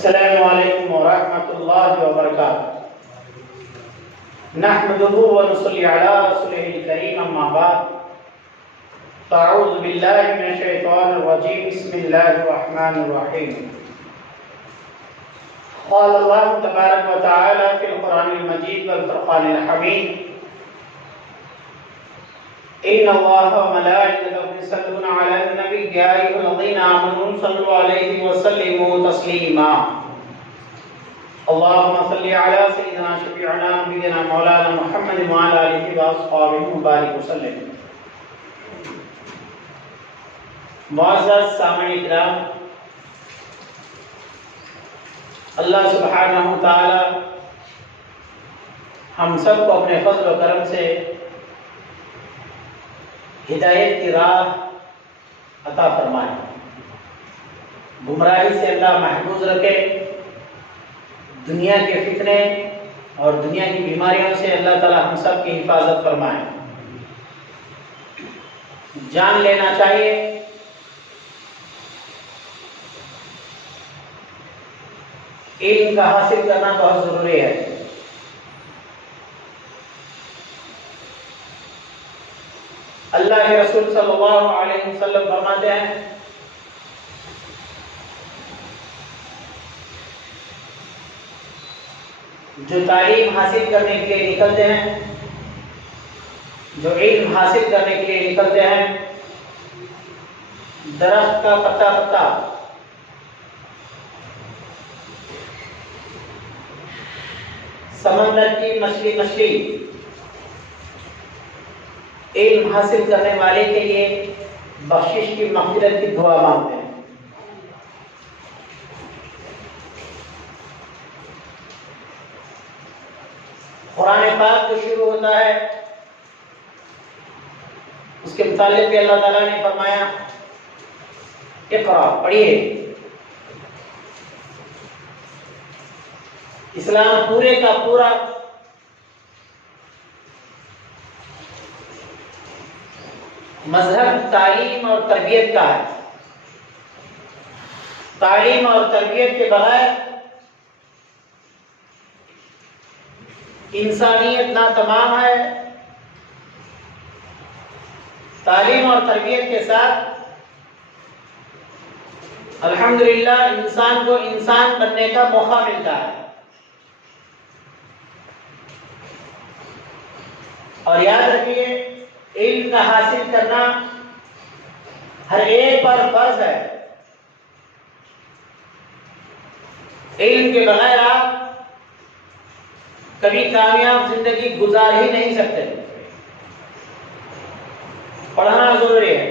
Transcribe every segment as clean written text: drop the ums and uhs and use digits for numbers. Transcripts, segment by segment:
السلام علیکم ورحمۃ اللہ وبرکاتہ نحمده ونصلی علی رسوله الکریم اما بعد فاعوذ باللہ من الشیطان الرجیم بسم اللہ الرحمن الرحیم قال اللہ تبارک وتعالی فی القرآن المجید والفرقان الحمید ان اللہ وملائکتہ یصلون علی النبی یا ایھا الذین آمنوا صلوا علیہ وسلموا تسلیما اللهم صل علی سیدنا شفیعنا نبینا مولانا محمد وعلی آلہ واصحابہ وبارک وسلم۔ معزز سامعین کرام، اللہ سبحانہ وتعالی ہم سب کو اپنے فضل و کرم سے ہدایت کی راہ عطا فرمائے، گمراہی سے اللہ محفوظ رکھے، دنیا کے فتنے اور دنیا کی بیماریوں سے اللہ تعالی ہم سب کی حفاظت فرمائے۔ جان لینا چاہیے، علم کا حاصل کرنا بہت ضروری ہے۔ اللہ کے رسول صلی اللہ علیہ وسلم فرماتے ہیں جو تعلیم حاصل کرنے کے لیے نکلتے ہیں، جو علم حاصل کرنے کے لیے نکلتے ہیں، درخت کا پتا پتا سمندر کی مچھلی مچھلی علم حاصل کرنے والے کے لیے بخشش کی مغفرت کی دعا مانگتے ہیں۔ قرآن پاک جو شروع ہوتا ہے اس کے متعلق بھی اللہ تعالیٰ نے فرمایا اقرا، پڑھیے۔ اسلام پورے کا پورا مذہب تعلیم اور تربیت کا ہے۔ تعلیم اور تربیت کے بغیر انسانیت ناتمام ہے، تعلیم اور تربیت کے ساتھ الحمدللہ انسان کو انسان بننے کا موقع ملتا ہے۔ اور یاد رکھیے، علم کا حاصل کرنا ہر ایک پر فرض ہے۔ علم کے بغیر آپ کبھی کامیاب زندگی گزار ہی نہیں سکتے۔ پڑھانا ضروری ہے،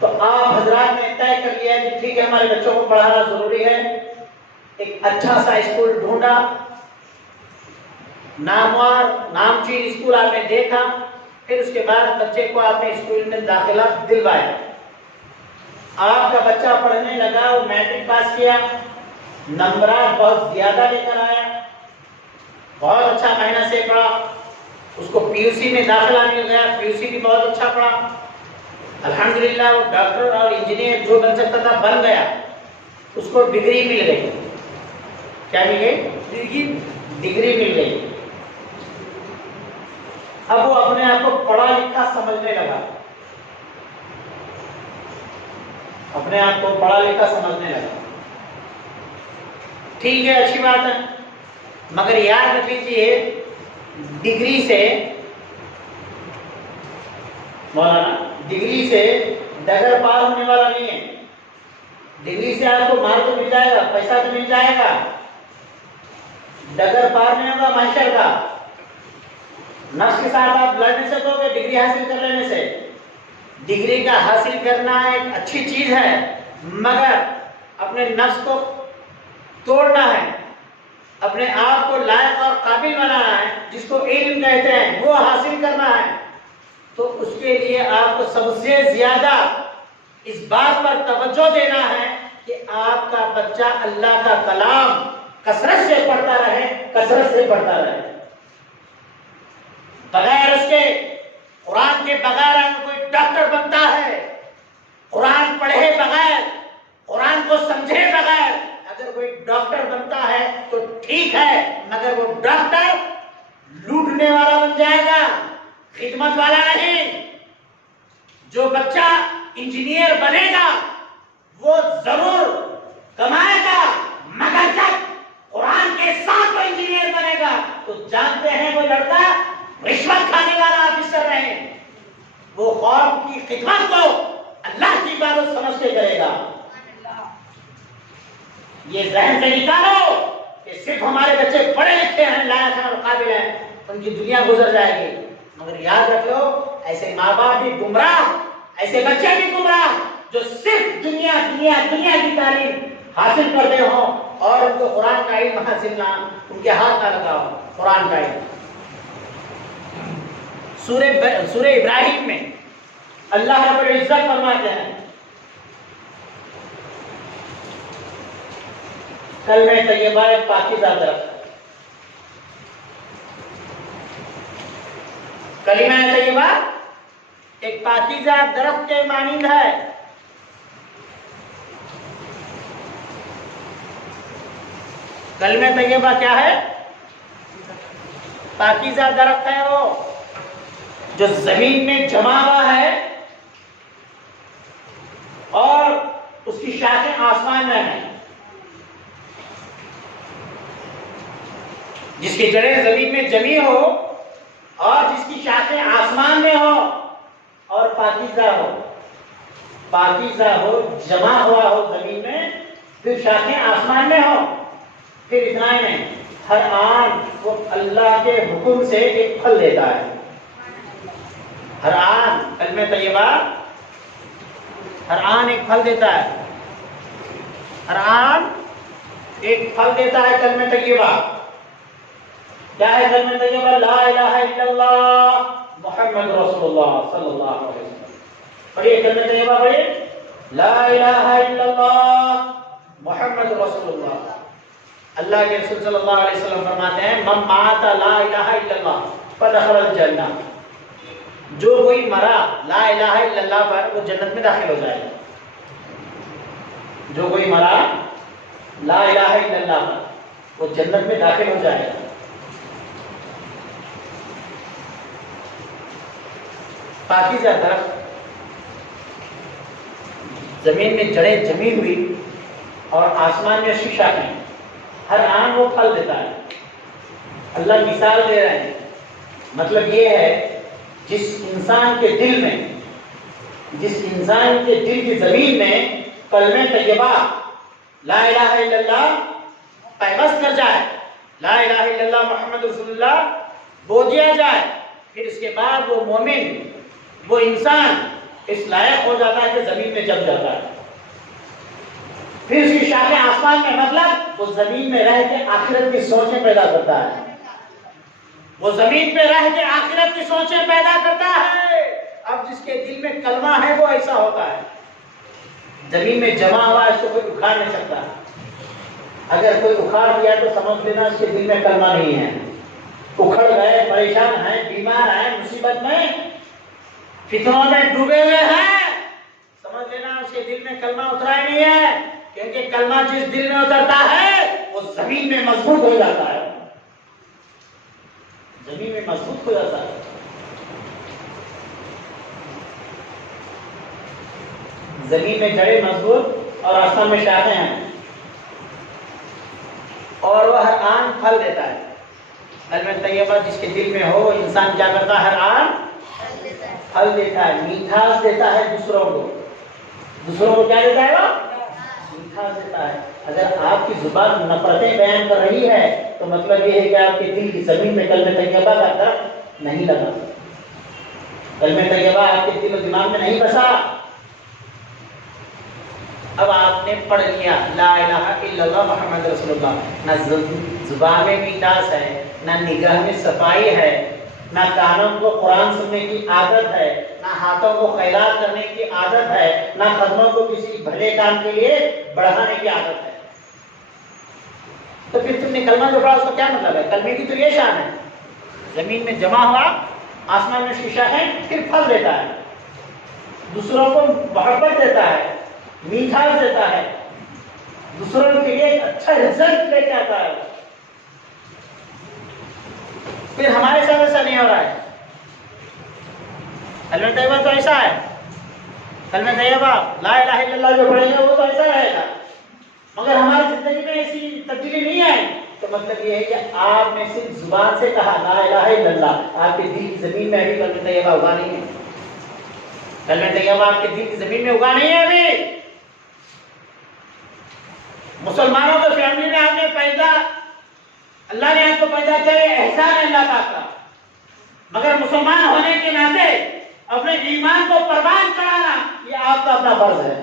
تو آپ حضرات نے طے کر لیا کہ ٹھیک ہے ہمارے بچوں کو پڑھانا ضروری ہے۔ ایک اچھا سا اسکول ڈھونڈا، نامور نامچین اسکول آپ نے دیکھا، پھر اس کے بعد بچے کو آپ نے اسکول میں داخلہ دلوایا۔ آپ کا بچہ پڑھنے لگا، وہ میٹرک پاس کیا، نمبرات بہت زیادہ لے کر آیا، بہت اچھا محنت سے پڑھا، اس کو پی یو سی میں داخلہ مل گیا، پی یو سی بھی بہت اچھا پڑھا، الحمدللہ وہ ڈاکٹر اور انجینئر جو بن سکتا تھا بن گیا، اس کو ڈگری مل گئی۔ کیا مل گئی؟ ڈگری مل گئی۔ اب وہ اپنے آپ کو پڑھا لکھا سمجھنے لگا، اپنے آپ کو پڑھا لکھا سمجھنے لگا۔ ٹھیک ہے، اچھی بات ہے، مگر یاد رکھ لیجیے ڈگری سے مولانا ڈگری سے ڈگر پار ہونے والا نہیں ہے۔ ڈگری سے آپ کو مال تو مل جائے گا، پیسہ تو مل جائے گا، ڈگر پار نہیں ہوگا معاشر کا۔ نفس کے ساتھ آپ لڑ نہیں سکو گے ڈگری حاصل کر لینے سے۔ ڈگری کا حاصل کرنا ایک اچھی چیز ہے، مگر اپنے نفس کو توڑنا ہے، اپنے آپ کو لائق اور قابل بنانا ہے، جس کو علم کہتے ہیں، وہ حاصل کرنا ہے۔ تو اس کے لیے آپ کو سب سے زیادہ اس بات پر توجہ دینا ہے کہ آپ کا بچہ اللہ کا کلام کثرت سے پڑھتا رہے، کثرت سے پڑھتا رہے۔ بغیر اس کے قرآن کے بغیر اگر کوئی ڈاکٹر بنتا ہے، قرآن پڑھے بغیر، قرآن کو سمجھے بغیر، اگر کوئی ڈاکٹر بنتا ہے تو ٹھیک ہے، مگر وہ ڈاکٹر لوٹنے والا بن جائے گا، خدمت والا نہیں۔ جو بچہ انجینئر بنے گا وہ ضرور کمائے گا، مگر جب قرآن کے ساتھ وہ انجینئر بنے گا تو جانتے ہیں وہ لڑکا رشوت کھانے والا آفیسر نہیں، وہ قوم کی خدمت کو اللہ کی عبادت سمجھ کے کرے گا۔ یہ ذہن سے نکالو کہ صرف ہمارے بچے پڑھے لکھے ہیں، لائق ہیں اور قابل ہیں، ان کی دنیا گزر جائے گی، مگر یاد رکھ لو ایسے ماں باپ بھی گمراہ، ایسے بچے بھی گمراہ جو صرف دنیا دنیا دنیا کی تعلیم حاصل کرتے ہوں اور ان کو قرآن کا علم حاصل نہ، ان کے ہاتھ نہ لگاؤ قرآن کا علم۔ سورہ ابراہیم میں اللہ رب العزت فرماتے ہیں کلمہ طیبہ ایک پاکیزہ درخت، کلمہ طیبہ ایک پاکیزہ درخت کے مانند ہے۔ کلمہ طیبہ کیا ہے؟ پاکیزہ درخت ہے، وہ جو زمین میں جمع ہوا ہے اور اس کی شاخیں آسمان میں ہیں، جس کی جڑیں زمین میں جمی ہو اور جس کی شاخیں آسمان میں ہو اور پاکیزہ ہو، پاکیزہ ہو، جمع ہوا ہو زمین میں، پھر شاخیں آسمان میں ہو، پھر اتنا ہی نہیں، ہر آن وہ اللہ کے حکم سے ایک پھل دیتا ہے۔ ہر آن کلمہ طیبہ ہر آن ایک پھل دیتا ہے، ہر آن ایک پھل دیتا ہے کلمہ طیبہ۔ کیا ہے کلمہ طیبہ؟ لا الہ الا اللہ محمد رسول اللہ صلی اللہ علیہ وسلم۔ پڑھیے کلمہ طیبہ، پڑھیے لا الہ الا اللہ محمد رسول اللہ۔ اللہ کے رسول صلی اللہ علیہ وسلم فرماتے ہیں من مات لا الہ الا اللہ فدخل الجنہ، جو کوئی مرا لا الہ الا اللہ پر وہ جنت میں داخل ہو جائے گا۔ جو کوئی مرا لا الہ الا اللہ پر وہ جنت میں داخل ہو جائے گا۔ پاکیزہ درخت زمین میں جڑیں جمی ہوئی اور آسمان میں اس کی شاخیں، ہر آن وہ پھل دیتا ہے۔ اللہ مثال دے رہے ہیں، مطلب یہ ہے جس انسان کے دل میں، جس انسان کے دل کی زمین میں کلمہ طیبہ لا الہ الا اللہ پیوست کر جائے، لا الہ الا اللہ محمد رسول اللہ بو دیا جائے، پھر اس کے بعد وہ مومن، وہ انسان اس لائق ہو جاتا ہے کہ زمین میں جم جاتا ہے، پھر اس کی شاخیں آسمان میں، مطلب وہ زمین میں رہ کے آخرت کی سوچیں پیدا کرتا ہے، وہ زمین پہ رہ کے آخرت کی سوچیں پیدا کرتا ہے۔ اب جس کے دل میں کلمہ ہے وہ ایسا ہوتا ہے، زمین میں جمع ہوا اس کو کوئی اکھاڑ نہیں سکتا، اگر کوئی اکھاڑ دیا تو سمجھ لینا اس کے دل میں کلمہ نہیں ہے، اکھڑ گئے، پریشان ہیں، بیمار ہیں، مصیبت میں، فتنوں میں ڈوبے ہوئے ہیں، سمجھ لینا اس کے دل میں کلمہ اترا ہی نہیں ہے، کیونکہ کلمہ جس دل میں اترتا ہے وہ زمین میں مضبوط ہو جاتا ہے، زمین میں مضبوط ہو جاتا ہے۔ زمین میں جڑیں مضبوط اور آسمان میں شاخیں ہیں، اور وہ ہر آن پھل دیتا ہے۔ کلمہ طیبہ جس کے دل میں ہو، انسان کیا کرتا ہے؟ ہر آن پھل دیتا ہے، میٹھاس دیتا ہے دوسروں کو۔ دوسروں کو کیا دیتا ہے؟ وہ میٹھاس دیتا ہے۔ اگر آپ کی زبان نفرتیں بیان کر رہی ہے تو مطلب یہ ہے کہ آپ کے دل کی زمین میں کلمہ طیبہ کا درخت نہیں لگا، کلمہ طیبہ آپ کے دل و دماغ میں نہیں بسا۔ اب آپ نے پڑھ لیا لا الہ الا اللہ محمد رسول اللہ، نہ زبان میں میٹھاس ہے، نہ نگاہ میں صفائی ہے، نہ کانوں کو قرآن سننے کی عادت ہے، نہ ہاتھوں کو خیرات کرنے کی عادت ہے، نہ قدموں کو کسی بھلے کام کے لیے بڑھانے کی عادت ہے، تو پھر تم نے کلمہ جو پڑھا اس کا کیا مطلب ہے؟ کلمے کی تو یہ شان ہے، زمین میں جمع ہوا، آسمان میں شیشہ ہے، پھر پھل دیتا ہے، دوسروں کو محبت دیتا ہے، میٹھاس دیتا ہے، دوسروں کے لیے ایک اچھا رزلٹ لے کے آتا ہے. پھر ہمارے ساتھ ایسا نہیں ہو رہا ہے. کلمہ طیبہ تو ایسا ہے، کلمہ طیبہ لا الہ الا اللہ جو پڑھیں گے وہ تو ایسا رہے گا، مگر ہماری زندگی میں ایسی تبدیلی نہیں آئی. تو مطلب یہ ہے کہ آپ نے صرف زبان سے کہا لا الہ الا اللہ، آپ کے دل کی زمین میں ابھی کلمہ طیبہ اگا نہیں ہے. کلمہ طیبہ آپ کے دل کی زمین میں اگا نہیں ہے ابھی. مسلمانوں کے فیملی میں آپ نے پیدا، اللہ نے آپ کو پیدا کیا، احسان ہے اللہ پاک کا، مگر مسلمان ہونے کے ناطے اپنے ایمان کو قربان چڑھانا یہ آپ کا اپنا فرض ہے.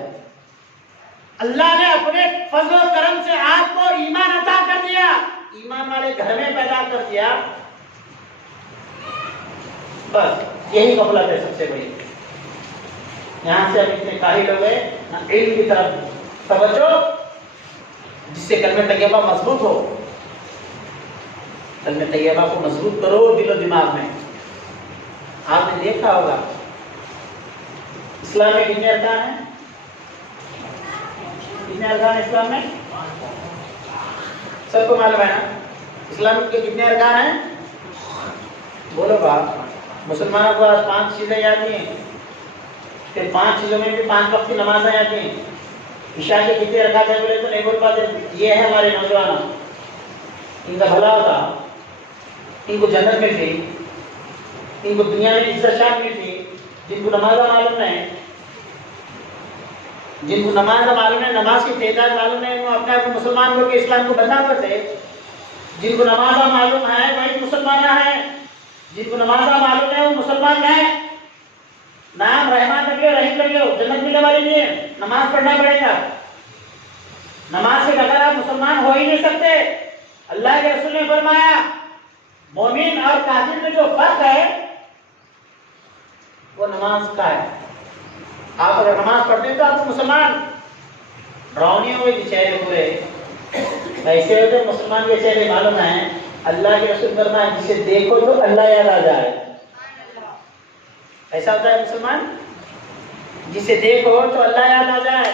اللہ نے اپنے فضل و کرم سے آپ کو ایمان عطا کر دیا، ایمان والے گھر میں پیدا کر دیا. بس یہی غفلت ہے سب سے بڑی. یہاں سے ہم اتنے کاہل ہو گئے نہ علم کی طرف توجہ جس سے کلمہ طیبہ مضبوط ہو. کلمہ طیبہ کو مضبوط کرو دل و دماغ میں. آپ نے دیکھا ہوگا اسلام میں کتنے ارکان ہیں؟ کتنے ارکان ہیں اسلام میں؟ سب کو معلوم ہے نا اسلام کے کتنے ارکان ہیں؟ بولو باپ. مسلمانوں کو آج 5 چیزیں یاد ہیں، پھر 5 چیزوں میں بھی 5 وقت کی نمازیں یاد ہیں. عشاء کے کتنے رکعت ہیں بولے تو نہیں بول پاتے. یہ ہے ہمارے نوجوان، ان کا بھلا ہوتا، ان کو جنت ملتی، ان کو دنیا میں عزت شان ملتی. جن کو نماز معلوم ہے، جن کو نماز معلوم ہے، نماز کی تعداد معلوم ہے، وہ اپنے آپ کو مسلمان بول کے اسلام کو بدنام کرتے. جن کو نماز معلوم ہے وہی مسلمان ہیں، جن کو نماز معلوم ہے وہ مسلمان ہیں. نام رحمان کر لو، رحیم کر لو، جنت ملنے والی نہیں ہے. نماز پڑھنا پڑے گا. نماز کے بغیر آپ مسلمان ہو ہی نہیں سکتے. اللہ کے رسول نے فرمایا مومن اور کافر میں جو فرق ہے وہ نماز کا ہے. آپ اگر نماز پڑھتے ہیں تو آپ مسلمان. ڈراؤنی ہوئے چہرے پورے ایسے ہوتے مسلمان کے چہرے معلوم ہیں. اللہ کے رسول فرمایا جسے دیکھو تو اللہ یاد آ جائے. ایسا ہوتا ہے مسلمان جسے دیکھو تو اللہ یاد آ جائے.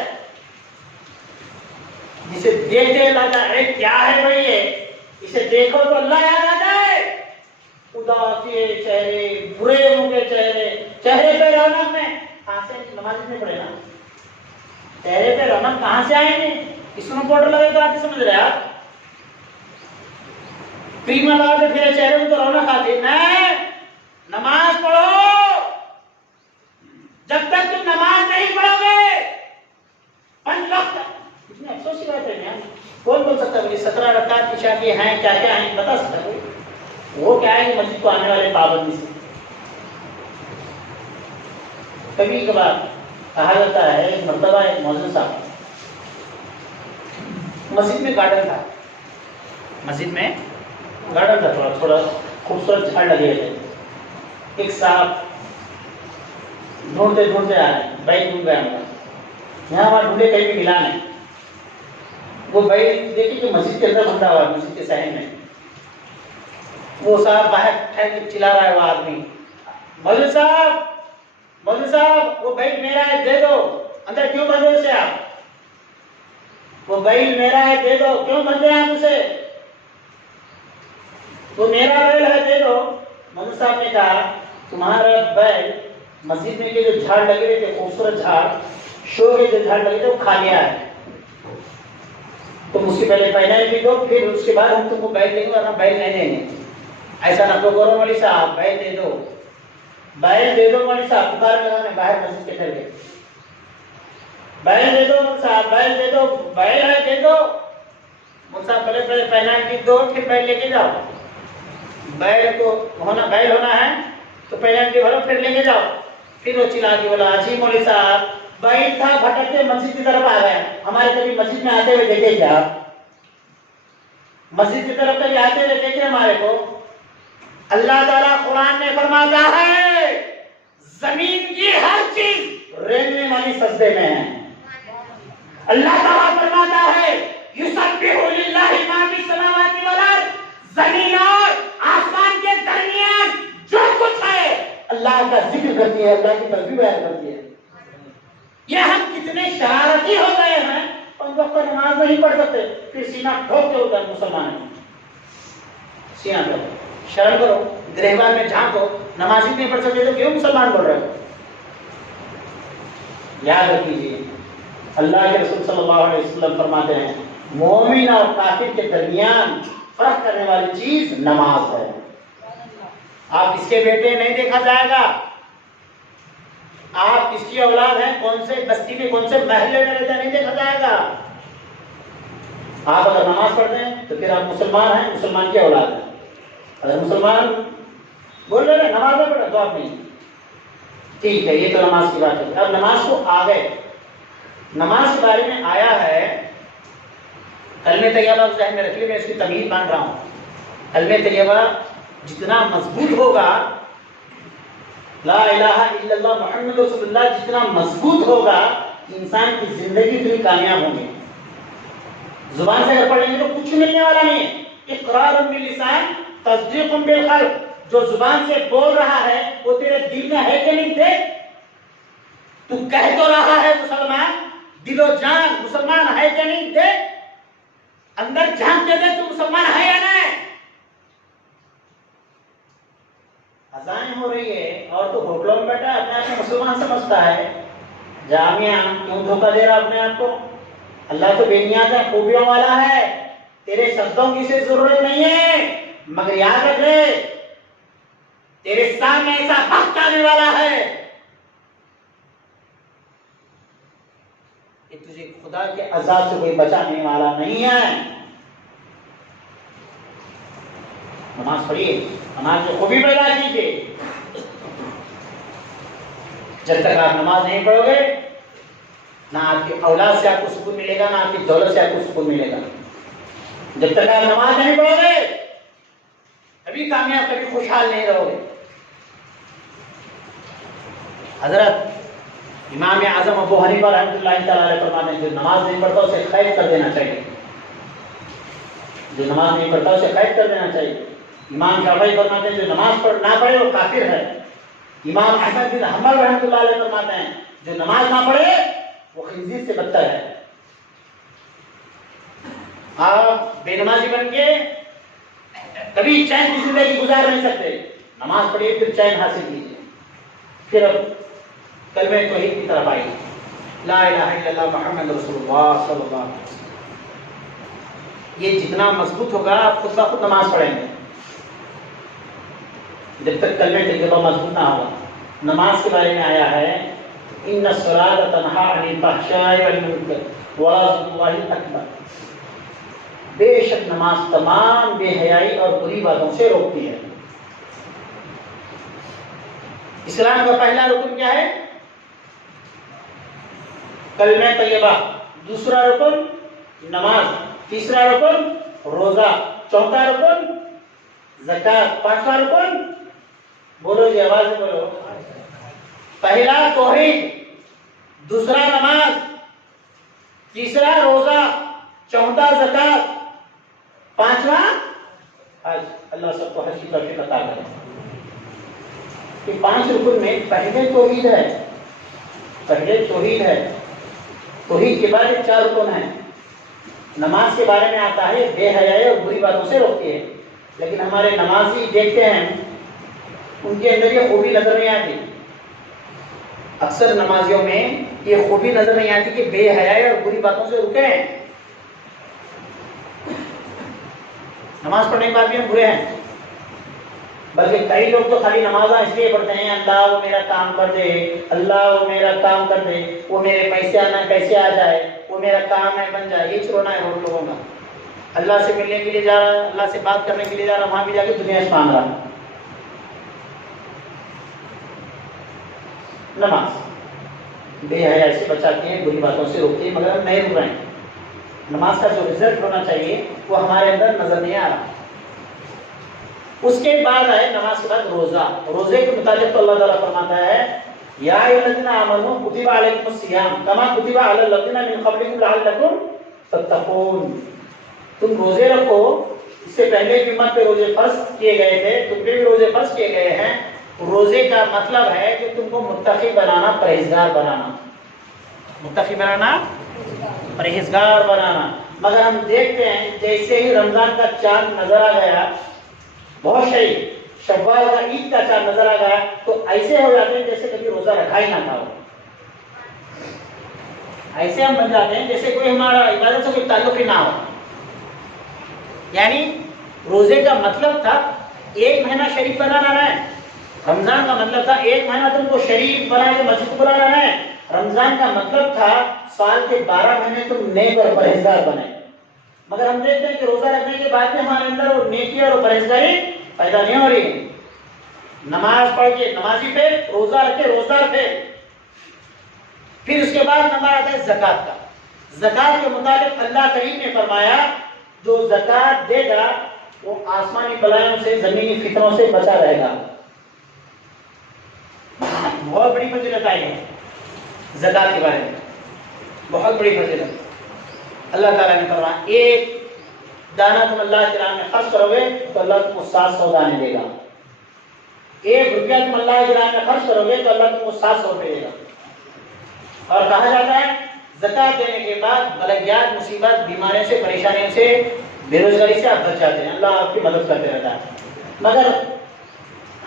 جسے دیکھتے اللہ جائے کیا ہے بھائی یہ، اسے دیکھو تو اللہ یاد آ جائے. اداسی چہرے، برے منہ کے چہرے، چہرے پہ رونق میں کہاں سے نماز نہیں پڑھے نا، چہرے پہ رونق کہاں سے آئیں گے؟ اسنو پاؤڈر لگے تو آپ سمجھ رہے آپ، کریم لگا کے پھر چہرے میں تو رونق آتی نہیں. نماز پڑھو. جب تک تم نماز نہیں پڑھو گے 5 وقت، اتنے افسوس کی بات ہے نا. کون بول سکتا ہے 17 رکعت عشاء کی ہیں کیا کیا ہیں بتا سکتا کوئی؟ وہ کیا ہے کہ مسجد کو آنے والے پابندی سے. کبھی کبھار کہا جاتا ہے ایک مرتبہ ایک مؤذن صاحب مسجد میں گارڈن تھا، مسجد میں گارڈن تھا، تھوڑا خوبصورت جھاڑ لگے ہوئے تھے. ایک صاحب ڈھونڈتے ڈھونڈتے آ رہے، بیل ڈھونڈ گئے ہم یہاں وہاں ڈھونڈے کہیں بھی ملا نہیں. وہ بیل دیکھی کہ مسجد کے اندر بندھا ہوا ہے، مسجد کے صحن میں. وہ صاحب باہر ٹھہر کے چلا رہا ہے، وہ آدمی مولوی صاحب مولوی صاحب وہ بیل میرا ہے دے دو. اندر کیوں بندھے اسے آپ؟ وہ بیل میرا ہے دے دو. کیوں بندھے آپ اسے؟ وہ میرا بیل ہے دے دو. مولوی صاحب نے کہا تمہارا بیل مسجد میں جو جھاڑ لگے ہوئے تھے، خوبصورت جھاڑ، شو کے جو جھاڑ لگے تھے وہ کھا لیا ہے. تم اس کی پہلے پہنائی بھی دو، پھر اس کے بعد ہم تم کو بیل دیں گے ورنہ بیل نہیں دیں گے. ایسا نہ کرو مولوی صاحب، بیل دے دو، بیل دے دو مولوی صاحب. پکار لگانے باہر مسجد کے ٹھہر گئے. بیل دے دو مولوی صاحب، بیل دے دو، بیل ہے دے دو. مولوی صاحب پہلے پہلے پہنائی بھی دو پھر بیل لے کے جاؤ. بیل کو ہونا بیل ہونا ہے تو پہنائی بھی بھرو پھر لے کے جاؤ. پھر وہ چلا کے بولا جی مولوی صاحب بیل تھا بھٹکتے مسجد کی طرف آ گئے. ہمارے کبھی مسجد میں آتے ہوئے دیکھے کیا؟ مسجد کی طرف کبھی آتے ہوئے دیکھے ہمارے کو؟ اللہ تعالیٰ قرآن میں فرماتا ہے زمین کی ہر چیز رینگنے والی سجدے میں ہے. اللہ تعالیٰ فرماتا ہے یسبح للہ ما فی السماوات والارض، زمین اور آسمان کے درمیان جو کچھ ہے اللہ کا ذکر کرتی ہے، اللہ کی تسبیح بیان کرتی ہے. یہ ہم کتنے شرارتی ہو گئے ہیں اور وقت نماز نہیں پڑھ سکتے، پھر سینہ ٹھوک کے ہوتا ہے مسلمان ہے، سینہ ٹھوک، شرم کرو، گریبان میں جھانکو، نماز ہی نہیں پڑھ سکتے تو کیوں مسلمان بول رہے ہو؟ یاد رکھیے اللہ کے رسول صلی اللہ علیہ وسلم فرماتے ہیں مومن اور کافر کے درمیان فرق کرنے والی چیز نماز ہے۔ آپ اس کے بیٹے نہیں دیکھا جائے گا، آپ کس کی اولاد ہیں، کون سے بستی میں کون سے محلے میں رہتے ہیں، نہیں دیکھا جائے گا۔ آپ اگر نماز پڑھتے ہیں تو پھر آپ مسلمان ہیں، مسلمان کی اولاد ہیں۔ اگر مسلمان بول رہے ہیں نماز نہ پڑھا تو آپ نہیں، ٹھیک ہے، یہ تو نماز کی بات ہے۔ اب نماز کو آگے نماز کے بارے میں آیا ہے، کلمہ طیبہ ذہن میں رکھیے، میں اس کی تمہید مان رہا ہوں۔ کلمہ طیبہ جتنا مضبوط ہوگا، لا الہ الا اللہ محمد رسول اللہ جتنا مضبوط ہوگا، انسان کی زندگی اتنی کامیاب ہوگی۔ زبان سے اگر پڑھیں گے تو کچھ ملنے والا نہیں ہے۔ اقرار باللسان تصدیق بالقلب، جو زبان سے بول رہا ہے وہ تیرے دل میں ہے کہ نہیں؟ دیکھ، تو کہہ تو رہا ہے مسلمان، دل و جان مسلمان ہے کہ نہیں؟ دیکھ، اندر جھانک کے دیکھ تو مسلمان ہے یا نہیں؟ اذان ہو رہی ہے اور تو ہوٹلوں میں بیٹھا اپنے آپ کو مسلمان سمجھتا ہے، جامعہ کیوں دھوکہ دے رہا اپنے آپ کو؟ اللہ تو بے نیاز ہے، خوبیوں والا ہے، تیرے شبدوں کی سے ضرورت نہیں ہے، مگر یاد رکھ لے تیرے سامنے ایسا وقت آنے والا ہے کہ تجھے خدا کے عذاب سے کوئی بچانے والا نہیں ہے۔ نماز پڑھیے، نماز میں خوبی پیدا کیجیے۔ جب تک آپ نماز نہیں پڑھو گے نہ آپ کی اولاد سے آپ کو سکون ملے گا، نہ آپ کی دولت سے آپ کو سکون ملے گا۔ جب تک آپ نماز نہیں پڑھو گے کبھی کامیاب، کبھی خوشحال نہیں رہو گے۔ حضرت امام اعظم ابو حنیفہ رحمۃ اللہ تعالی علیہ فرماتے ہیں جو نماز نہیں پڑھتا اسے قید کر دینا چاہیے، جو نماز نہیں پڑھتا اسے قید کر دینا چاہیے۔ امام شافعی فرماتے ہیں جو نماز نہ پڑھے وہ کافر ہے۔ امام احمد بن حنبل رحمۃ اللہ علیہ فرماتے ہیں جو نماز نہ پڑھے وہ خنزیر سے بدتر ہے۔ آپ بے نمازی بن کے کبھی چین کی زندگی گزار نہیں سکتے، نماز پڑھیے پھر چین حاصل کیجیے۔ پھر اب کلمہ توحید کی طرف آئیے، لا الہ الا اللہ محمد رسول اللہ صلی اللہ علیہ وسلم۔ یہ جتنا مضبوط ہوگا آپ خود بخود نماز پڑھیں گے۔ جب تک کلمہ طیبہ مضبوط نہ ہوگا، نماز کے بارے میں آیا ہے ان الصلاۃ تنہی عن الفحشاء والمنکر ولذکر اللہ اکبر، بے شک نماز تمام بے حیائی اور بری باتوں سے روکتی ہے۔ اسلام کا پہلا رکن کیا ہے؟ کلمہ طیبہ۔ دوسرا رکن نماز، تیسرا رکن روزہ، چوتھا رکن زکات، پانچواں رکن بولو جی آواز سے بولو، پہلا توحید، دوسرا نماز، تیسرا روزہ، چوتھا زکات، پانچواں حج۔ اللہ سب کو حج کی توفیق عطا کرے۔ یہ 5 رکن میں پہلے توحید ہے، پہلے توحید ہے، توحید کے بعد 4 رکن ہیں۔ نماز کے بارے میں آتا ہے بے حیائی اور بری باتوں سے روکتی ہے، لیکن ہمارے نمازی دیکھتے ہیں ان کے اندر یہ خوبی نظر نہیں آتی۔ اکثر نمازیوں میں یہ خوبی نظر نہیں آتی کہ بے حیائی اور بری باتوں سے رکیں۔ نماز پڑھنے کے بعد بھی ہم برے ہیں، بلکہ کئی لوگ تو خالی نمازاں اس لیے پڑھتے ہیں اللہ وہ میرا کام کر دے، اللہ وہ میرا کام کر دے، وہ میرے پیسے آنا کیسے آ جائے، وہ میرا کام ہے بن جائے۔ یہ چھوڑنا ہے وہ لوگوں کا، اللہ سے ملنے کے لیے جا رہا ہے، اللہ سے بات کرنے کے لیے جا رہا ہے، وہاں بھی جا کے دنیا سے مانگ رہا ہے۔ نماز بے حیائی سے بچاتی ہے، بری باتوں سے روکتی ہے، مگر ہم نہیں رک رہے ہیں۔ نماز کا جو رزلٹ ہونا چاہیے وہ ہمارے اندر نظر نہیں آ رہا۔ اس کے بعد ہے نماز کے بعد روزہ۔ روزے کے متعلق تو اللہ تعالیٰ فرماتا ہے یا ایھا الذین آمنوا کتب علیکم الصیام کما کتب علی الذین من قبلکم لعلکم تتقون۔ تم روزے رکھو، اس سے پہلے کی امت پہ روزے فرض کیے گئے تھے، تم پہ بھی روزے فرض کیے گئے ہیں۔ روزے کا مطلب ہے کہ تم کو متقی بنانا، پرہیزگار بنانا۔ متقی بنانا پرہیزگار بنانا. مگر ہم دیکھتے ہیں جیسے ہی رمضان کا چاند نظر آ گیا، بہت صحیح، شوال کا عید کا چاند نظر آ گیا تو ایسے ہو جاتے ہیں جیسے کبھی روزہ رکھا ہی نہ تھا. ایسے ہم بن جاتے ہیں جیسے کوئی ہمارا عبادت سے کوئی تعلق ہی نہ ہو. یعنی روزے کا مطلب تھا ایک مہینہ شریف بنانا ہے. رمضان کا مطلب تھا ایک مہینہ تم کو شریف بنا کے مسجد کو بلانا ہے. رمضان کا مطلب تھا سال کے 12 مہینے تم نیک اور پرہیزگار بنے. مگر ہم دیکھتے ہیں کہ روزہ رکھنے کے بعد بھی ہمارے اندر وہ نیکی اور پرہیزگاری پیدا نہیں ہو رہی. نماز پڑھ کے نمازی پھر، روزہ رکھے روزدار پھر. پھر اس کے بعد نمبر آتا ہے زکات کا. زکات کے مطابق اللہ کریم نے فرمایا جو زکات دے گا وہ آسمانی بلائیوں سے، زمینی فتنوں سے بچا رہے گا. بہت بڑی فضیلت آئی ہے زکات کے بارے میں، بہت بڑی فضیلت. اللہ تعالیٰ نے فرمایا ایک دانہ تم اللہ کے راہ میں خرچ کرو گے تو اللہ تم کو 700 دانے دے گا. 1 روپیہ تم اللہ کے راہ میں خرچ کرو گے تو اللہ تم کو 700 روپے دے گا. اور کہا جاتا ہے زکات دینے کے بعد بلایات، مصیبت، بیماریوں سے، پریشانیوں سے، بے روزگاری سے آپ بچ جاتے ہیں. اللہ آپ کی مدد کرتے رہتا ہے. مگر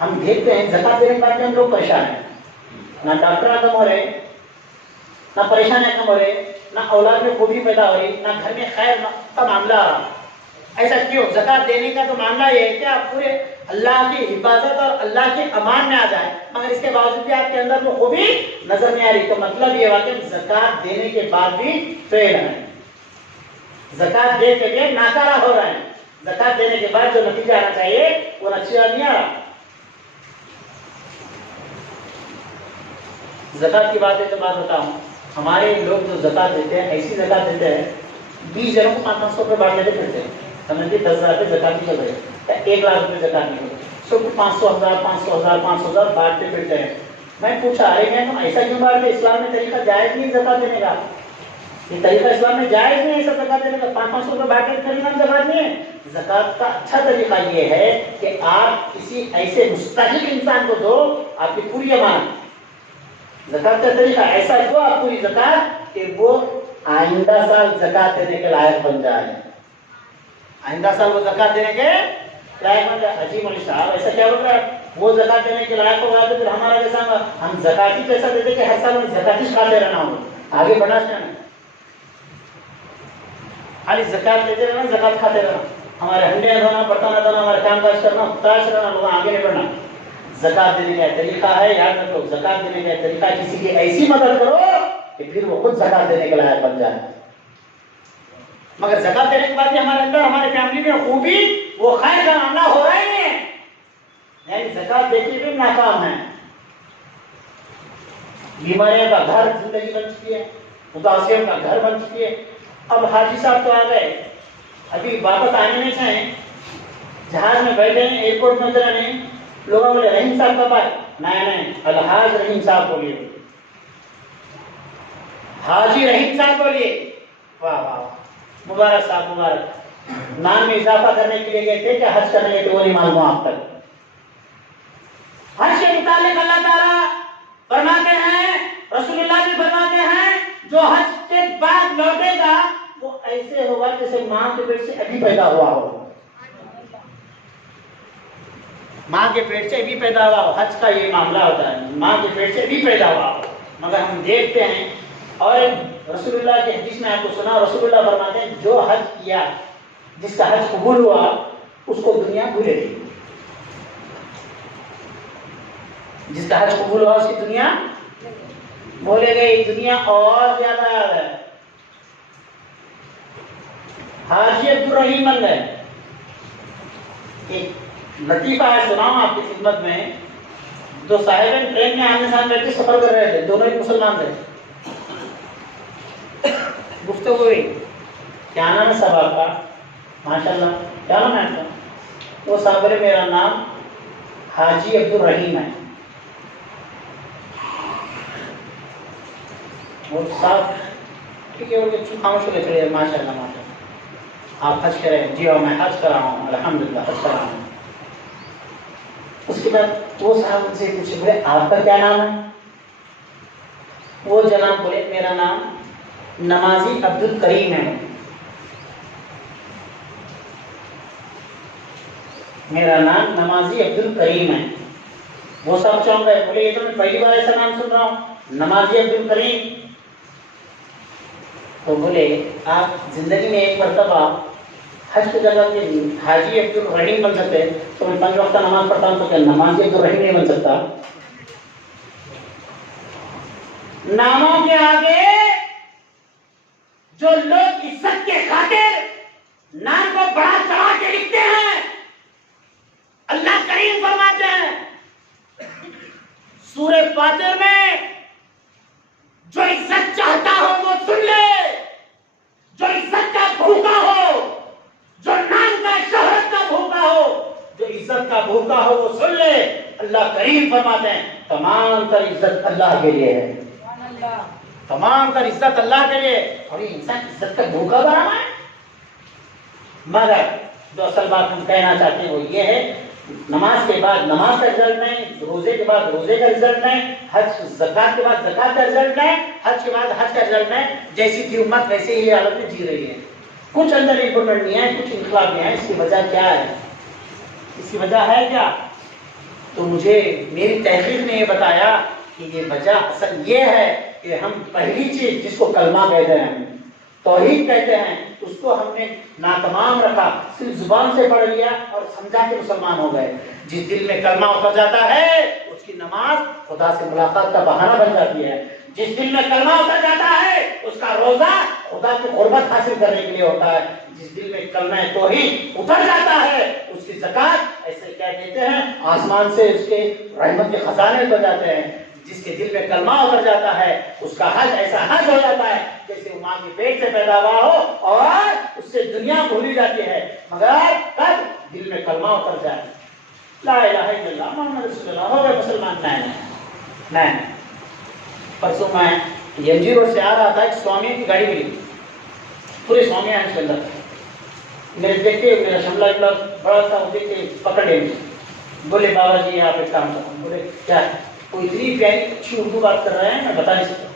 ہم دیکھتے ہیں زکات دینے کے بعد ہم لوگ پریشان ہیں. نہ ڈاکٹر کم ہو رہے، نہ پریشانیاں کم ہو رہے، نہ اولاد میں خوبی پیدا ہو رہی، نہ گھر میں خیر کا معاملہ آ رہا. ایسا کیوں؟ زکات دینے کا تو معاملہ یہ ہے کہ آپ پورے اللہ کی حفاظت اور اللہ کے امان میں آ جائیں، مگر اس کے باوجود بھی آپ کے اندر وہ خوبی نظر نہیں آ رہی. تو مطلب یہ ہوا کہ زکات دینے کے بعد بھی فیل ہیں، زکات دے کے بھی ناکارہ ہو رہے ہیں. زکات دینے کے بعد جو نتیجہ آنا چاہیے وہ نتیجہ نہیں آ رہا. زکات کی بات ہے تو بات بتاؤں، ہمارے لوگ جو زکات دیتے ہیں ایسی زکات دیتے ہیں 20 جنوں کو 500 روپے بانٹ لیتے پھرتے ہیں. سمجھتے 10,000 روپے زکات کی رہے ہیں، 1 لاکھ روپے زکات نہیں ہوتے، سب کو 500,000 500,000 500,000 بانٹتے پھرتے ہیں. میں پوچھا ارے میں تم ایسا کیوں بانٹتے؟ اسلام میں طریقہ جائز نہیں زکات دینے کا. یہ طریقہ اسلام میں جائز نہیں ہے ایسا زکات دینے کا. 500 روپے بانٹ کے طریقہ زکات نہیں ہے. زکات کا اچھا طریقہ یہ ہے کہ آپ کسی ایسے مستحق انسان کو دو، آپ کی پوری امانت. زکات کا طریقہ ایسا دو آپ پوری زکات کہ وہ آئندہ سال زکات دینے کے لائق بن جائے. آئندہ سال وہ زکات دینے کے لائق بن جائے. عجیب مولوی صاحب ایسا کیا ہوتا ہے؟ وہ زکات دینے کے لائق ہوگا تو پھر ہمارا کیسا ہوگا؟ ہم زکاتی پیسہ دیتے کہ ہر سال میں زکاتی کھاتے رہنا ہوگا، آگے بڑھنا چاہیے. خالی زکات لیتے رہنا، زکات کھاتے رہنا، ہمارے ہنڈے دھونا، برتن دھونا، ہمارے کام کاج کرنا، تاش رہنا، لوگ آگے نہیں بڑھنا. زکات دینے کا طریقہ ہے، یاد رکھو، زکات دینے کا طریقہ کسی کی ایسی مدد کرو کہ پھر وہ خود زکات دینے کے لائق بن جائے. مگر زکات دینے کے بعد بھی ہمارے اندر، ہمارے فیملی میں خوبی، وہ خیر کا معاملہ ہو رہا ہی نہیں ہے. یعنی زکات دیکھنے بھی ناکام ہے. بیماریوں کا گھر زندگی بن چکی ہے، اداسیوں کا گھر بن چکی ہے. اب حاجی صاحب تو آ گئے، ابھی واپس آنے میں چاہیں، جہاز میں بیٹھے ہیں، ایئرپورٹ میں اترے نہیں، لوگوں بولے رحیم صاحب کب آئے؟ نہیں الحاج رحیم صاحب بولیے، حاجی رحیم صاحب بولیے. واہ واہ، مبارک صاحب مبارک. نام میں اضافہ کرنے کے لیے گئے تھے کہ حج کرنے کے وہ نہیں معلوم آپ تک. حج کے متعلق اللہ تعالیٰ فرماتے ہیں، رسول اللہ بھی فرماتے ہیں، جو حج کے بعد لوٹے گا وہ ایسے ہوگا جیسے ماں کے پیٹ سے ابھی پیدا ہوا ہو. ماں کے پیٹ سے ابھی پیدا ہوا ہو، حج کا یہ معاملہ ہوتا ہے، ماں کے پیٹ سے ابھی پیدا ہوا ہو. مگر ہم دیکھتے ہیں، اور رسول اللہ کے حدیث میں آپ کو سنا، رسول اللہ فرماتے ہیں جو حج کیا، جس کا حج قبول ہوا، اس کو دنیا بھولے گی. جس کا حج قبول ہوا اس کی دنیا بھولے گئی. دنیا اور زیادہ یاد ہے. حاجی عبدالرحیم بن گئے. ایک لطیفہ ہے، سناؤں آپ کی خدمت میں. دو صاحب ٹرین میں آمنے سامنے بیٹھ کے سفر کر رہے تھے، دونوں ہی مسلمان تھے. گفتگو ہوئی، کیا نام ہے صاحب آپ کا؟ ماشاء اللہ، کیا نام ہے آپ کا؟ وہ صاحب بولے میرا نام حاجی عبدالرحیم ہے. وہ صاحب ٹھیک ہے، وہ خاموش ہو کے چلے گئے. ماشاء اللہ ماشاء اللہ، آپ حج کریں؟ جی ہاں میں حج کرا ہوں، الحمدللہ حج کرا ہوں. اس کے بعد وہ صاحب ان سے پوچھے، بولے آپ کا کیا نام ہے؟ وہ جناب بولے میرا نام نمازی عبد الکریم ہے. میرا نام نمازی عبد الکریم ہے. وہ سب چونک گئے, بولے یہ تو میں پہلی بار ایسا نام سن رہا ہوں, نمازی عبد الکریم. تو بولے آپ زندگی میں ایک مرتبہ حج کی جگہ کے حاجی عبد الرحیم بن سکتے, تو میں 5 وقت نماز پڑھتا ہوں, تو کیا نمازی عبد الرحیم نہیں بن سکتا؟ ناموں کے آگے جو لوگ عزت کے خاطر نام کو بڑا چڑھا کے لکھتے ہیں, اللہ کریم فرماتے ہیں سورہ فاتر میں, جو عزت چاہتا ہو وہ سن لے, جو عزت کا بھوکا ہو, جو نام کا شہرت کا بھوکا ہو, جو عزت کا بھوکا ہو وہ سن لے. اللہ کریم فرماتے ہیں تمام تر عزت اللہ کے لیے ہے, تمام تر عزت اللہ کے لیے. اور یہ انسان عزت کا بھوکا بنا ہے. مگر جو اصل بات ہم کہنا چاہتے ہیں وہ یہ ہے, نماز کے بعد نماز کا رزلٹ نہیں, روزے کے بعد روزے کا رزلٹ نہیں, حج زکات کے بعد زکات کا رزلٹ نہیں, حج کے بعد حج کا رزلٹ نہیں. جیسی تھی امت ویسے ہی حالت میں جی رہی ہے. کچھ اندر امپرومنٹ نہیں ہے, کچھ انقلاب نہیں ہے. اس کی وجہ کیا ہے؟ اس کی وجہ ہے کیا؟ تو مجھے میری تحقیق نے یہ بتایا کہ یہ وجہ اصل یہ ہے کہ ہم پہلی چیز جس کو کلمہ کہتے ہیں, توحید کہتے ہیں, اس کو ہم نے ناتمام رکھا, صرف زبان سے پڑھ لیا اور سمجھا کے مسلمان ہو گئے. جس دل میں کلمہ اتر جاتا ہے اس کی نماز خدا سے ملاقات کا بہانہ بن جاتی ہے. جس دل میں کلمہ اتر جاتا ہے اس کا روزہ خدا کی قربت حاصل کرنے کے لیے ہوتا ہے. جس دل میں کلمہ توحید اتر جاتا ہے اس کی زکات ایسے کیا کہتے ہیں آسمان سے اس کے رحمت کے خزانے اتر جاتے ہیں. جس کے دل میں کلمہ اتر جاتا ہے اس کا حج ایسا حج ہو جاتا ہے جیسے وہ ماں کے پیٹ سے پیدا ہوا ہو اور اس سے دنیا بھولی جاتی ہے, مگر کب دل میں کلمہ اتر جائے, لا الہ الا اللہ محمد رسول اللہ, ہو گئے مسلمان. نہیں. پرسوں میں ایم جی روڈ سے آ رہا تھا, ایک سوامی کی گاڑی ملی, پورے سوامی ہیں اس کے اندر. میرے دیکھتے میرا شملہ بڑا تھا, وہ دیکھتے پکڑ لے. بولے بابا جی آپ ایک کام کرو. بولے کیا ہے؟ وہ اتنی پیاری اچھی اردو بات کر رہے ہیں میں بتا نہیں سکتا.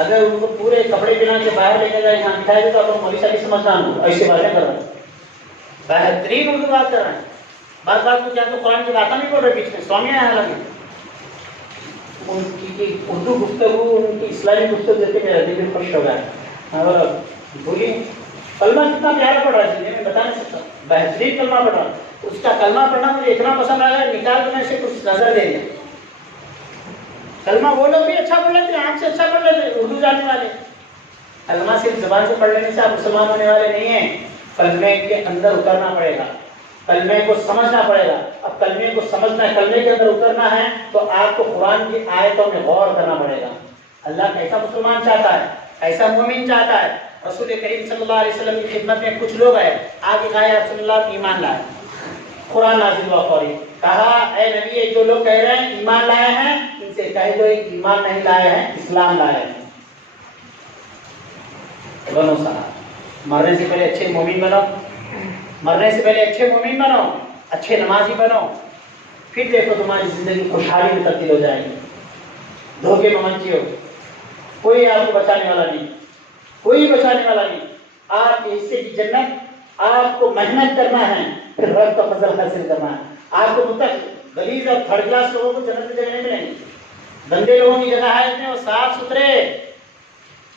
اگر ان کو پورے کپڑے پہنا کے باہر لے کے جائے یہاں بٹھائے گے تو آپ مولوی صاحب سمجھنا ہو, ایسی باتیں کر رہے ہیں, بہترین اردو بات کر رہے ہیں. بات کو کیا تو قرآن کی باتیں نہیں بول رہے بیچ میں, سوامی آیا لگے. ان کی اردو گفتگو, ان کی اسلامی گفتگو دیکھ کے میرا دل خوش ہو گیا. اور بولی کلمہ کتنا پیارا پڑھ رہا ہے, میں بتا نہیں سکتا, بہترین کلمہ پڑھ رہا. اس کا کلمہ پڑھنا مجھے اتنا پسند آیا, نکال کے میں سے کچھ نظر دے دیا. کلمہ وہ لوگ بھی اچھا پڑھ لیتے, آنکھ سے اچھا پڑھ لیتے, اردو جاننے والے. کلمہ صرف زبان سے پڑھ لینے سے آپ مسلمان ہونے والے نہیں ہیں. کلمے کے اندر اترنا پڑے گا, کلمے کو سمجھنا پڑے گا. اب کلمے کو سمجھنا ہے, کلمے کے اندر اترنا ہے تو آپ کو قرآن کی آیتوں میں غور کرنا پڑے گا. اللہ کیسا مسلمان چاہتا ہے, ایسا مومن چاہتا ہے. رسول کریم صلی اللہ علیہ وسلم کی خدمت میں کچھ لوگ ہیں, آگے کہا یا رسول اللہ ایمان لائے. قرآن نازل ہوا فوری, کہا اے نبی جو لوگ کہہ رہے ہیں ایمان لائے ہیں ان سے کہہ دو ایمان نہیں لائے ہیں, اسلام لائے ہیں. بنو صاحب, مرنے سے پہلے اچھے مومن بنو, مرنے سے پہلے اچھے مومن بنو, اچھے نمازی بنو, پھر دیکھو تمہاری زندگی خوشحالی میں تبدیل ہو جائے گی. دھوکے میں مت جیو, کوئی آپ کو بچانے والا نہیں, کوئی بچانے والا نہیں. آپ کے حصے کی جنت آپ کو محنت کرنا ہے, پھر رب کا فضل حاصل کرنا ہے. آپ کو متعلق غلیظ اور تھرڈ کلاس لوگوں کو جنت میں جگہ نہیں ملیں گی. گندے لوگوں کی جگہ ہے اتنے, وہ صاف ستھرے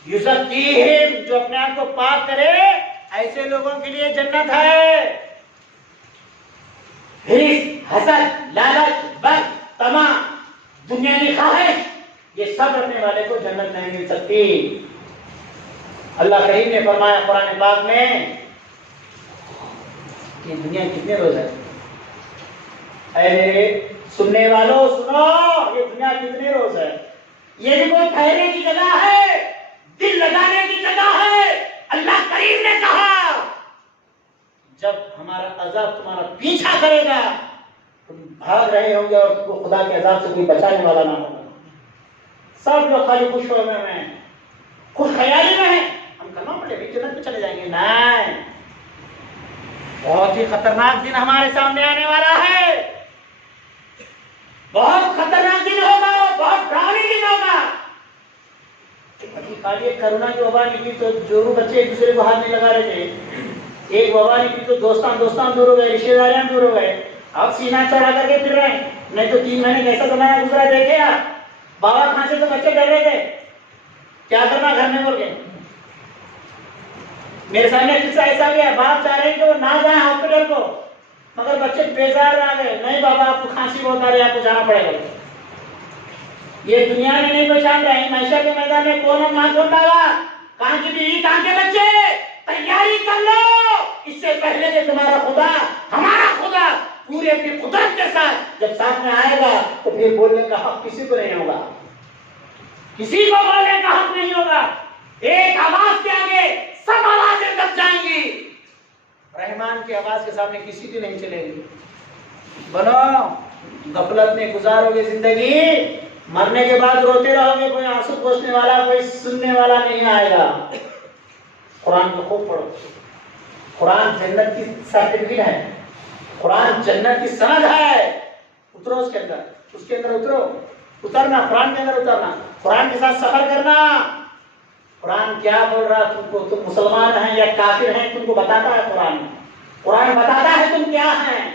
یزکیہم, جو اپنے آپ کو پاک کرے, ایسے لوگوں کے لیے جنت ہے. حسد, لالچ, بخل, طمع, دنیا کی خواہش, یہ سب رکھنے والے کو جنت نہیں مل سکتی. اللہ کریم نے فرمایا قرآن پاک میں کہ دنیا کتنے روز ہے. اے میرے سننے والوں سنو, یہ دنیا کتنے روز ہے. یہ بھی کوئی ٹھہرنے کی جگہ ہے, دل لگانے کی جگہ ہے. اللہ کریم نے کہا جب ہمارا عذاب تمہارا پیچھا کرے گا تم بھاگ رہے ہوں گے اور تم کو خدا کے عذاب سے کوئی بچانے والا نہ ہوگا. سب لوگ خالی خوش ہوئے ہیں, خوش خیالی میں ہیں, ہم کلمہ پڑھے بھی جنت میں چلے جائیں گے. نہیں, بہت ہی خطرناک دن ہمارے سامنے آنے والا ہے. بہت خطرناک دن ہوگا, بہت ڈراؤنی دن ہوگا. یہ کرونا کی وبا نہیں تھی تو جو بچے ایک دوسرے کو ہاتھ نہیں لگا رہے تھے، ایک وبا نہیں تھی تو دوستان دور ہو گئے، رشتے داریاں دور ہو گئے، اب سینہ چڑھا کر کے پھر رہے ہیں. نہیں تو 3 مہینے کیسا زمانہ گزرا دیکھے آپ، بابا کھانسے تو بچے ڈر رہے تھے کیا کرنا گھر میں بول کے. میرے سامنے قصہ ایسا بھی ہے، باپ چاہ رہے ہیں کہ وہ نہ جائیں ہاسپٹل کو، مگر بچے بیزار آ گئے، نہیں بابا آپ کو کھانسی بہت آ رہی ہے، آپ کو جانا پڑے گا. یہ دنیا میں نہیں پہچان رہے ہیں، معاشرے کے میدان میں کون ہم نہ کون ڈالا، کہاں کی بیوی کہاں کے بچے، تیاری کر لو اس سے پہلے کہ تمہارا خدا ہمارا خدا پورے اپنی قدرت کے ساتھ جب سامنے آئے گا تو پھر بولنے کا حق کسی کو نہیں ہوگا، کسی کو بولنے کا حق نہیں ہوگا. ایک آواز کے آگے سب آوازیں دب جائیں گی، رحمان کی آواز کے سامنے کسی کی نہیں چلے گی. بنو غفلت میں گزارو گے زندگی، مرنے کے بعد روتے رہو گے، کوئی آنسو پوچھنے والا کوئی سننے والا نہیں آئے گا. قرآن کو خوب پڑھو، قرآن جنت کی سرٹیفکیٹ ہے، قرآن جنت کی سند ہے. اترو اس کے اندر اترو، اترنا قرآن کے اندر، اترنا قرآن کے ساتھ سفر کرنا. قرآن کیا بول رہا تم کو، تم مسلمان ہیں یا کافر ہیں تم کو بتاتا ہے. قرآن بتاتا ہے تم کیا ہیں،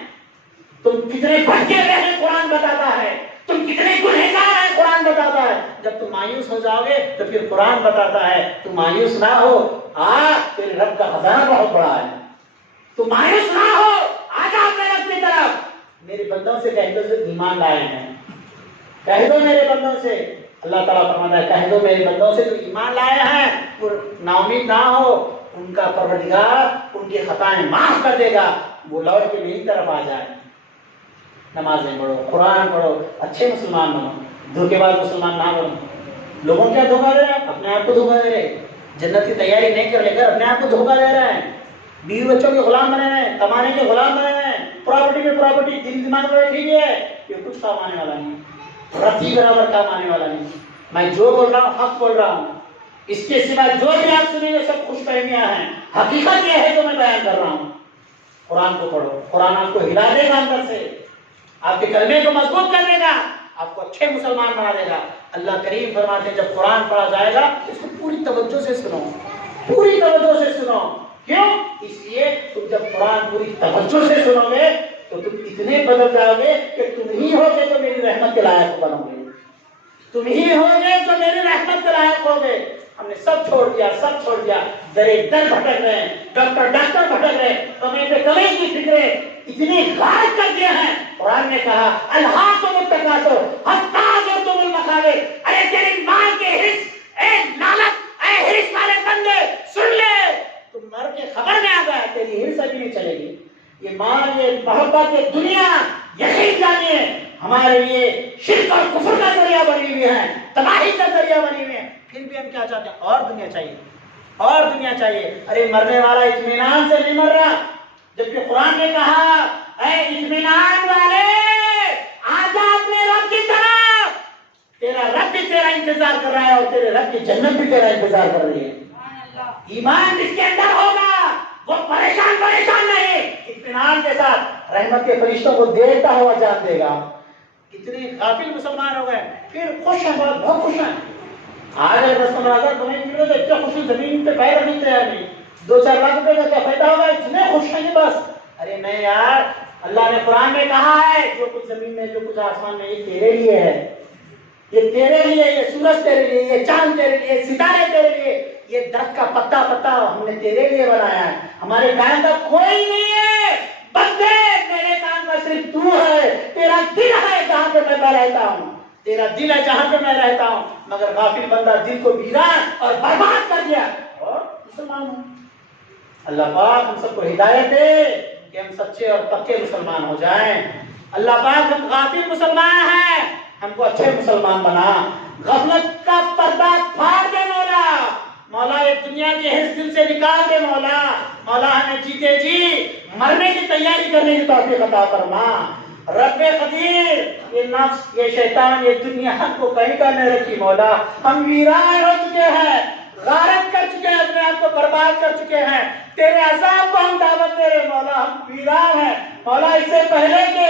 تم کتنے بھٹکے ہوئے ہیں قرآن بتاتا ہے، تم کتنے گنہگار ہیں قرآن بتاتا ہے. جب تم مایوس ہو جاؤ گے تو پھر قرآن بتاتا ہے تم مایوس نہ ہو، تیرے رب کا خزانہ بہت بڑا ہے، تم مایوس نہ ہو، آ جا میرے اپنی طرف. میرے بندوں سے کہہ دو جو ایمان لائے ہیں، کہہ دو میرے بندوں سے، اللہ تعالیٰ فرماتا ہے کہہ دو میرے بندوں سے جو ایمان لائے ہیں وہ نا امید نہ ہو، ان کا پروردگار ان کی خطائیں معاف کر دے گا، وہ لوٹ کے میری طرف آ جائے. نمازیں پڑھو، قرآن پڑھو، اچھے مسلمان بنو، دھوکے باز مسلمان نہ بنو. لوگوں کیا دھوکہ دے رہے ہیں، اپنے آپ کو دھوکہ دے رہے. جنت کی تیاری نہیں کر لے کر اپنے آپ کو دھوکہ دے رہے ہیں. بیوی بچوں کے غلام بنے ہوئے ہیں، کمانے کے غلام بنے ہوئے ہیں، پراپرٹی میں پراپرٹی دل دماغ میں ٹھیک ہے، یہ کچھ کام آنے والا نہیں، رتی برابر کام آنے والا نہیں. میں جو بول رہا ہوں حق بول رہا ہوں، اس کے سوا جو بھی آپ سنیں گے سب خوش فہمیاں ہیں. حقیقت یہ ہے جو میں بیان کر رہا ہوں. قرآن کو پڑھو، قرآن آپ کو ہلا دے گا اندر سے، آپ کے کلمے کو مضبوط کر دے گا، آپ کو اچھے مسلمان بنا دے گا. اللہ کریم فرماتے ہیں جب قرآن پڑھا جائے گا اس کو پوری توجہ سے سنو، پوری توجہ سے سنو. کیوں؟ اس لیے تم جب قرآن پوری توجہ سے سنو گے تو تم اتنے بدل جاؤ گے کہ تم ہی ہوگے جو میری رحمت کے لائق بنو گے، تم ہی ہوگے جو میری رحمت کے لائق ہوگے. ہم نے سب چھوڑ دیا، در در بھٹک رہے ہیں، ڈاکٹر بھٹک رہے ہیں، کمے پہ کمے کی فکریں اتنی غارت کر دیا ہے. قرآن نے کہا الہاکم التکاثر حتی زرتم المقابر. ارے تیری ماں کے حرص، اے لعنت، اے حرص والے بندے سن لے، تم مر کے خبر میں آ گیا، تیری حرص ابھی نہیں چلے گی. یہ ماں، یہ محبت، یہ دنیا یقین جانیے ہمارے لیے شرک اور کفر کا ذریعہ بنی ہوئی ہے، تباہی کا ذریعہ بنی ہوئی ہے. پھر بھی ہم کیا چاہتے ہیں؟ اور دنیا چاہیے، اور دنیا چاہیے. ارے مرنے والا اطمینان سے نہیں مر رہا، جبکہ قرآن نے کہا اے اطمینان والے آجا اپنے رب کی طرف، تیرا رب بھی تیرا انتظار کر رہا ہے اور تیرے رب کی جنت بھی تیرا انتظار کر رہی ہے. ایمان جس کے اندر ہوگا وہ پریشان نہیں، اطمینان کے ساتھ رحمت کے فرشتوں کو دیکھتا ہوا جان دے گا. اتنے غافل مسلمان ہو گئے، پھر خوش ہیں، بہت خوش ہیں. آج اگر 10-15 تمہیں ملے تو اتنا خوشی زمین پہ پیر رکھنے تیار نہیں. 2-4 لاکھ روپے کا کیا فائدہ ہوگا، اتنے خوش ہیں کہ بس. ارے نہیں یار، اللہ نے قرآن میں کہا ہے جو کچھ زمین میں جو کچھ آسمان میں یہ تیرے لیے ہے، یہ تیرے لیے، یہ سورج تیرے لیے، یہ چاند تیرے لیے، ستارے تیرے لیے، یہ درخت کا پتا ہم نے تیرے لیے بنایا ہے. ہمارے کام کا کوئی نہیں ہے بندے، میرے کام کا صرف تو ہے. تیرا دل ہے جہاں پہ میں رہتا ہوں، تیرا دل ہے جہاں پہ میں رہتا ہوں. مگر غافل بندہ دل کو ویران اور برباد کر دیا اور مسلمان ہوں. اللہ پاک ہم سب کو ہدایت دے کہ ہم سچے اور پکے مسلمان ہو جائیں. اللہ پاک ہم غافل مسلمان ہیں، ہم کو اچھے مسلمان بنا. غفلت کا پردہ پھاڑ دے مولا، مولا یہ دنیا کے حرص دل سے نکال دے مولا. مولا ہمیں جیتے جی مرنے کی تیاری کرنے کی توفیق عطا فرما. رب قدیر یہ نفس، یہ شیطان، یہ دنیا کو کہیں کا نہ رکھی مولا. ہم ویران ہو چکے ہیں، غارت کر چکے ہیں، اپنے آپ کو برباد کر چکے ہیں. تیرے عذاب کو ہم دعوت دے رہے مولا، ہم ویران ہیں مولا. اس سے پہلے کہ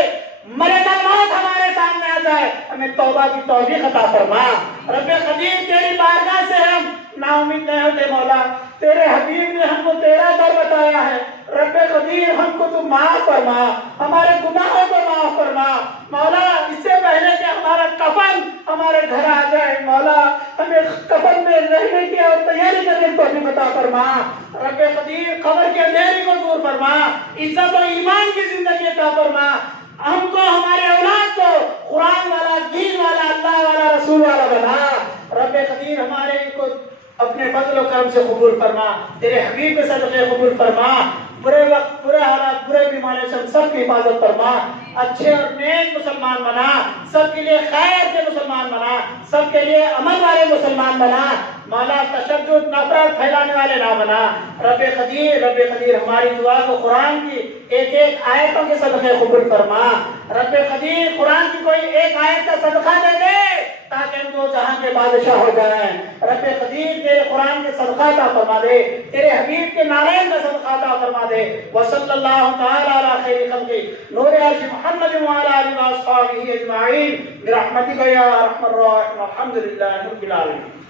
ملکہ موت ہمارے سامنے آ جائے ہمیں توبہ کی توفیق عطا فرما۔ رب قدیر تیری بارگاہ سے ہم نا امید نہیں ہوتے مولا، تیرے حبیب نے ہم کو تیرا در بتایا ہے، رب قدیر ہم کو تو معاف فرما، ہمارے گناہوں کو معاف فرما مولا۔ اس سے پہلے کہ ہمارا کفن ہمارے گھر آ جائے مولا، ہمیں کفن میں رہنے کی اور تیاری کرنے کی توفیق عطا فرما۔ رب قدیر قبر کے اندھیرے کو دور فرما، عزت و ایمان کی زندگی عطا فرما، ہم کو ہمارے اولاد کو قرآن والا، دین والا، اللہ والا، رسول والا بنا۔ رب قدیر ہمارے کو اپنے فضل و کرم سے قبول فرما، تیرے حبیب کے صدقے قبول فرما، برے وقت، برے حالات، برے بیماریوں سے ہم سب کی حفاظت فرما، اچھے اور نیک مسلمان بنا، سب کے لیے خیر کے مسلمان بنا، سب کے لیے امن والے مسلمان بنا مولا، تشدد نفرت پھیلانے والے نہ بنا۔ رب قدیر ہماری دعا کو قرآن کی ایک ایک آیتوں کے صدقے قبول فرما۔ رب قدیر قرآن کی کوئی ایک آیت کا صدقہ دے دے تاکہ ہم دو جہاں کے بادشاہ ہو جائیں۔ رب قدیر تیرے قرآن کے صدقہ عطا فرما دے، تیرے حبیب کے نارائن کا صدقہ عطا فرما دے۔ وصلی اللہ تعالی علی خیر خلق نور عرش محمد وعلی آلہ واصحابہ اجمعین برحمتک یا ارحم الراحمین، الحمد للہ رب العالمین۔